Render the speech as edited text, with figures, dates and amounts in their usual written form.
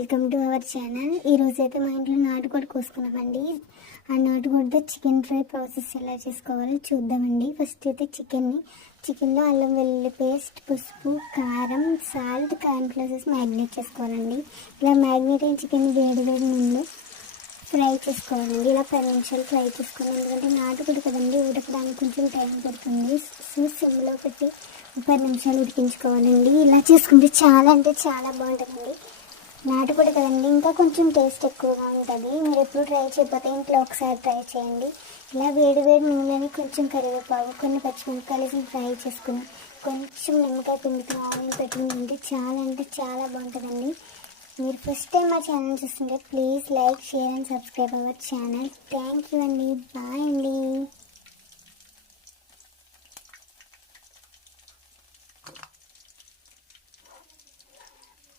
Welcome to our channel. ఈరోజు అయితే మా ఇంట్లో నాటుకోడి కోసుకున్నామండి. ఆ నాటుకోడితో చికెన్ ఫ్రై ప్రాసెస్ ఎలా చేసుకోవాలో చూద్దామండి. ఫస్ట్ అయితే చికెన్లో అల్లం వెల్లుల్లి పేస్ట్, పసుపు, కారం, సాల్ట్, కార్న్ఫ్లవర్ వేసి మ్యారినేట్ చేసుకోవాలండి. ఇలా మ్యారినేట్ అయిన చికెన్ వేడి ముందు ఫ్రై చేసుకోవాలండి. ఇలా 10 నిమిషాలు ఫ్రై చేసుకోవాలి. ఎందుకంటే నాటుకోడి కదండి, ఉడకడానికి కొంచెం టైం పడుతుంది. సిమ్లో పెట్టి 10 నిమిషాలు ఉడికించుకోవాలండి. ఇలా చేసుకుంటే చాలా అంటే చాలా బాగుంటుందండి. నాటుకోడి కదండి, ఇంకా కొంచెం టేస్ట్ ఎక్కువగా ఉంటుంది. మీరు ఎప్పుడు ట్రై చేయకపోతే ఇంట్లో ఒకసారి ట్రై చేయండి. ఇలా వేడి నూనెని కొంచెం కరివేపాకు, కొన్ని పచ్చిమిరపకాయలు ఫ్రై చేసుకుని కొంచెం నిమ్మకాయ పిండితో ఆయిల్ పెట్టుకుంటే చాలా అంటే చాలా బాగుంటుందండి. మీరు ఫస్ట్ టైం మా ఛానల్ చూస్తుంటే please like, share and subscribe our channel. Thank you అండి. బాయ్ అండి.